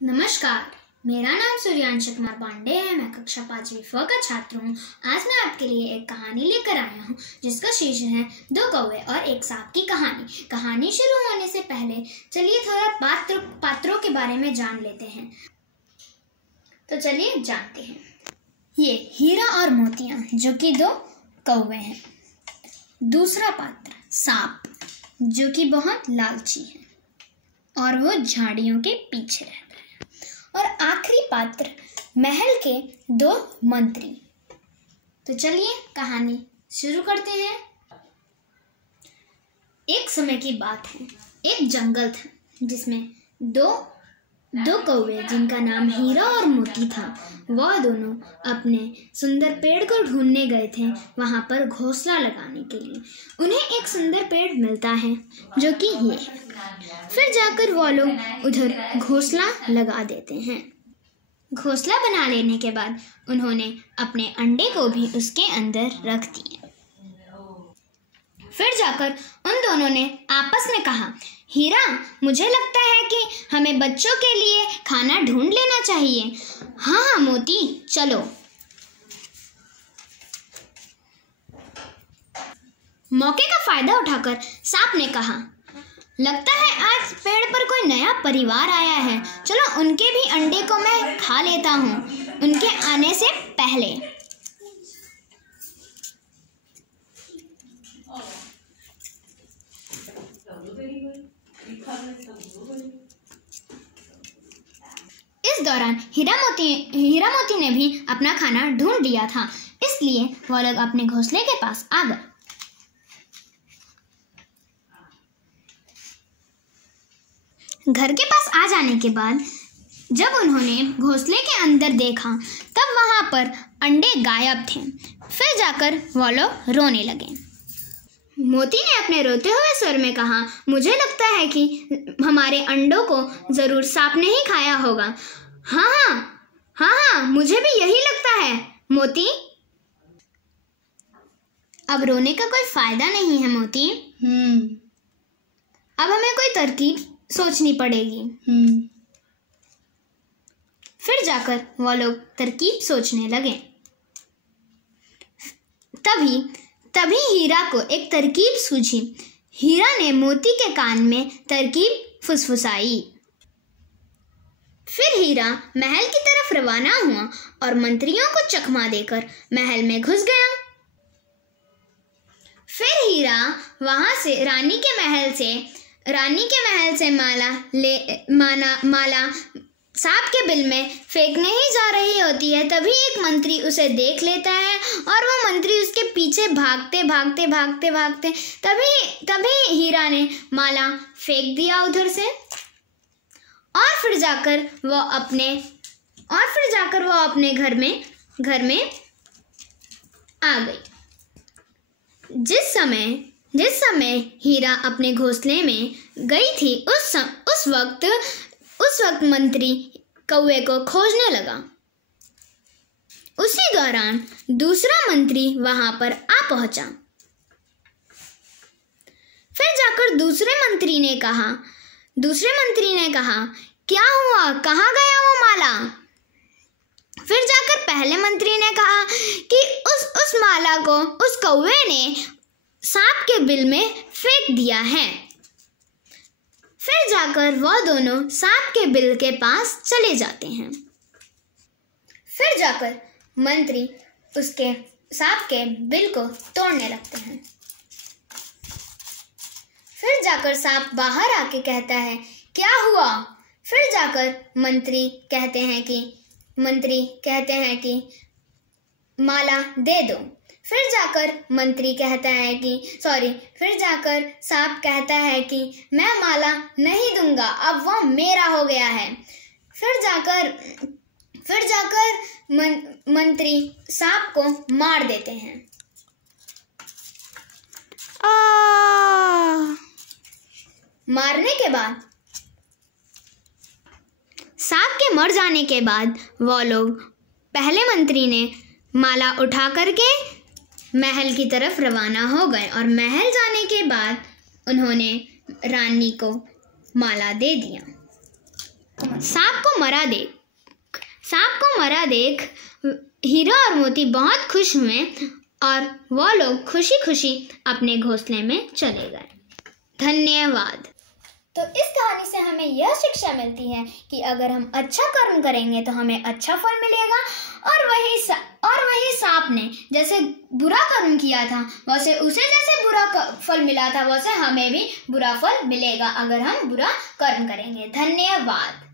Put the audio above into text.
नमस्कार, मेरा नाम सूर्यांश कुमार पांडे है। मैं कक्षा 5वीं फ का छात्र हूँ। आज मैं आपके लिए एक कहानी लेकर आया हूँ जिसका शीर्षक है 2 कौवे और एक सांप की कहानी। कहानी शुरू होने से पहले चलिए थोड़ा पात्रों के बारे में जान लेते हैं। तो चलिए जानते हैं। ये हीरा और मोतियाँ जो कि 2 कौवे हैं। दूसरा पात्र सांप जो कि बहुत लालची है और वो झाड़ियों के पीछे रहता है। और आखिरी पात्र महल के 2 मंत्री। तो चलिए कहानी शुरू करते हैं। एक समय की बात है, एक जंगल था जिसमें दो कौवे जिनका नाम हीरा और मोती था, वह दोनों अपने सुंदर पेड़ को ढूंढने गए थे वहां पर घोंसला लगाने के लिए। उन्हें एक सुंदर पेड़ मिलता है जो कि ये है। फिर जाकर वो लोग उधर घोंसला लगा देते हैं। घोंसला बना लेने के बाद उन्होंने अपने अंडे को भी उसके अंदर रख दिए। फिर जाकर उन दोनों ने आपस में कहा, हीरा, मुझे लगता है कि हमें बच्चों के लिए खाना ढूंढ लेना चाहिए। हाँ मोती, चलो। मौके का फायदा उठाकर सांप ने कहा, लगता है आज पेड़ पर कोई नया परिवार आया है। चलो उनके भी अंडे को मैं खा लेता हूँ उनके आने से पहले। इस दौरान हीरा मोती ने भी अपना खाना ढूंढ लिया था, इसलिए वो लोग अपने घोंसले के पास आ गए। घर के पास आ जाने के बाद जब उन्होंने घोंसले के अंदर देखा तब वहां पर अंडे गायब थे। फिर जाकर वो लोग रोने लगे। मोती ने अपने रोते हुए स्वर में कहा, मुझे लगता है कि हमारे अंडों को जरूर सांप ने ही खाया होगा। हाँ, मुझे भी यही लगता है मोती। अब रोने का कोई फायदा नहीं है मोती। अब हमें कोई तरकीब सोचनी पड़ेगी। फिर जाकर वो लोग तरकीब सोचने लगे। तभी हीरा को एक तरकीब सूझी। हीरा ने मोती के कान में तरकीब फुसफुसाई। फिर हीरा महल की तरफ रवाना हुआ और मंत्रियों को चकमा देकर महल में घुस गया। फिर हीरा वहां से रानी के महल से माला सांप के बिल में फेंकने ही जा रही होती है। तभी एक मंत्री उसे देख लेता है और वो मंत्री उसके पीछे भागते तभी हीरा ने माला फेंक दिया उधर से। और फिर जाकर वो अपने घर में आ गई। जिस समय हीरा अपने घोंसले में गई थी उस वक्त मंत्री कौवे को खोजने लगा। उसी दौरान दूसरा मंत्री वहां पर आ पहुंचा। फिर जाकर दूसरे मंत्री ने कहा, क्या हुआ, कहाँ गया वो माला? फिर जाकर पहले मंत्री ने कहा कि उस माला को उस कौवे ने सांप के बिल में फेंक दिया है। फिर जाकर वह दोनों सांप के बिल के पास चले जाते हैं। फिर जाकर मंत्री उसके सांप के बिल को तोड़ने लगते हैं। फिर जाकर सांप बाहर आके कहता है, क्या हुआ? फिर जाकर मंत्री कहते हैं कि माला दे दो। फिर जाकर सांप कहता है कि मैं माला नहीं दूंगा, अब वो मेरा हो गया है। फिर जाकर मंत्री सांप को मार देते हैं। मारने के बाद सांप के मर जाने के बाद वो लोग पहले मंत्री ने माला उठा करके महल की तरफ रवाना हो गए और महल जाने के बाद उन्होंने रानी को माला दे दिया। सांप को मरा देख हीरा और मोती बहुत खुश हुए और वो लोग खुशी खुशी अपने घोंसले में चले गए। धन्यवाद। तो इस कहानी से हमें यह शिक्षा मिलती है कि अगर हम अच्छा कर्म करेंगे तो हमें अच्छा फल मिलेगा, और वही सांप ने जैसे बुरा कर्म किया था वैसे उसे जैसे बुरा फल मिला था वैसे हमें भी बुरा फल मिलेगा अगर हम बुरा कर्म करेंगे। धन्यवाद।